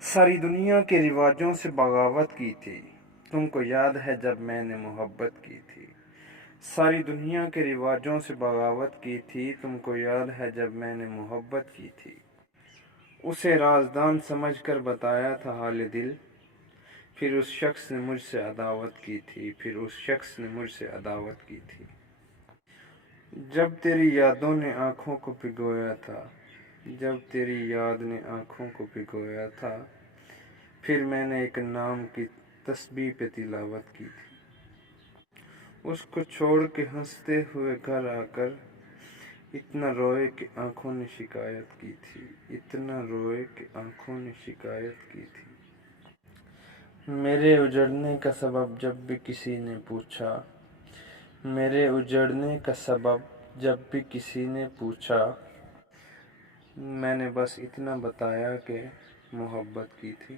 ساری دنیا کے رواجوں سے بغاوت کی تھی، تم کو یاد ہے جب میں نے محبت کی تھی۔ ساری دنیا کے رواجوں سے بغاوت کی تھی، تم کو یاد ہے جب میں نے محبت کی تھی۔ اسے رازدان سمجھ کر بتایا تھا حال دل، پھر اس شخص نے مجھ سے عداوت کی تھی، پھر اس شخص نے مجھ سے عداوت کی تھی۔ جب تیری یادوں نے آنکھوں کو بھگویا تھا، جب تیری یاد نے آنکھوں کو بھگویا تھا، پھر میں نے ایک نام کی تسبیح پہ تلاوت کی تھی۔ اس کو چھوڑ کے ہنستے ہوئے گھر آ کر اتنا روئے کہ آنکھوں نے شکایت کی تھی، اتنا روئے کہ آنکھوں نے شکایت کی تھی۔ میرے اجڑنے کا سبب جب بھی کسی نے پوچھا، میرے اجڑنے کا سبب جب بھی کسی نے پوچھا، میں نے بس اتنا بتایا کہ محبت کی تھی۔